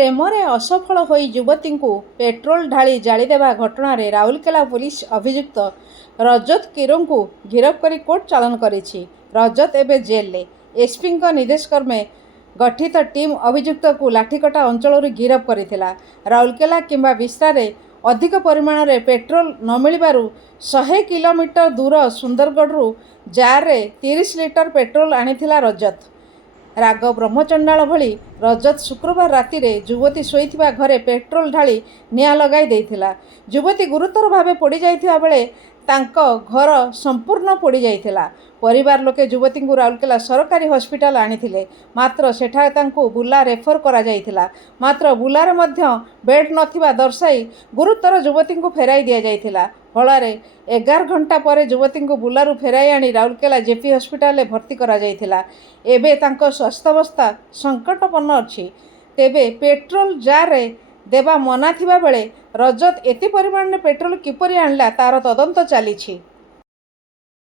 ପ୍ରେମରେ ଅସଫଳ ହୋଇ ଯୁବତୀଙ୍କୁ ପେଟ୍ରୋଲ ଢାଳି ଜାଳିଦେବା ଘଟଣାରେ ରାଉରକେଲା ପୁଲିସ ଅଭିଯୁକ୍ତ ରଜତ କିରୋଙ୍କୁ ଗିରଫ କରି କୋର୍ଟ ଚାଲାଣ କରିଛି। ରଜତ ଏବେ ଜେଲରେ। ଏସ୍ପିଙ୍କ ନିର୍ଦ୍ଦେଶକ୍ରମେ ଗଠିତ ଟିମ୍ ଅଭିଯୁକ୍ତକୁ ଲାଠିକଟା ଅଞ୍ଚଳରୁ ଗିରଫ କରିଥିଲା। ରାଉରକେଲା କିମ୍ବା ବିଶ୍ରାରେ ଅଧିକ ପରିମାଣରେ ପେଟ୍ରୋଲ ନ ମିଳିବାରୁ 100 କିଲୋମିଟର ଦୂର ସୁନ୍ଦରଗଡ଼ରୁ ଜାର୍ରେ 30 ଲିଟର ପେଟ୍ରୋଲ ଆଣିଥିଲା ରଜତ। ରାଗ ବ୍ରହ୍ମଚଣ୍ଡାଳ ଭଳି ରଜତ ଶୁକ୍ରବାର ରାତିରେ ଯୁବତୀ ଶୋଇଥିବା ଘରେ ପେଟ୍ରୋଲ ଢାଳି ନିଆଁ ଲଗାଇ ଦେଇଥିଲା। ଯୁବତୀ ଗୁରୁତର ଭାବେ ପୋଡ଼ିଯାଇଥିବା ବେଳେ ତାଙ୍କ ଘର ସମ୍ପୂର୍ଣ୍ଣ ପୋଡ଼ିଯାଇଥିଲା। ପରିବାର ଲୋକେ ଯୁବତୀଙ୍କୁ ରାଉରକେଲା ସରକାରୀ ହସ୍ପିଟାଲ ଆଣିଥିଲେ। ମାତ୍ର ସେଠାରେ ତାଙ୍କୁ ବୁର୍ଲା ରେଫର କରାଯାଇଥିଲା। ମାତ୍ର ବୁର୍ଲାରେ ମଧ୍ୟ ବେଡ୍ ନଥିବା ଦର୍ଶାଇ ଗୁରୁତର ଯୁବତୀଙ୍କୁ ଫେରାଇ ଦିଆଯାଇଥିଲା। ଫଳରେ 11 ଘଣ୍ଟା ପରେ ଯୁବତୀଙ୍କୁ ବୁର୍ଲାରୁ ଫେରାଇ ଆଣି ରାଉରକେଲା ଜେପି ହସ୍ପିଟାଲରେ ଭର୍ତ୍ତି କରାଯାଇଥିଲା। ଏବେ ତାଙ୍କ ସ୍ୱାସ୍ଥ୍ୟାବସ୍ଥା ସଙ୍କଟାପନ୍ନ ଅଛି। ତେବେ ପେଟ୍ରୋଲ ଜାର୍ରେ ଦେବା ମନା ଥିବା ବେଳେ ରଜତ ଏତେ ପରିମାଣରେ ପେଟ୍ରୋଲ କିପରି ଆଣିଲା ତାର ତଦନ୍ତ ଚାଲିଛି।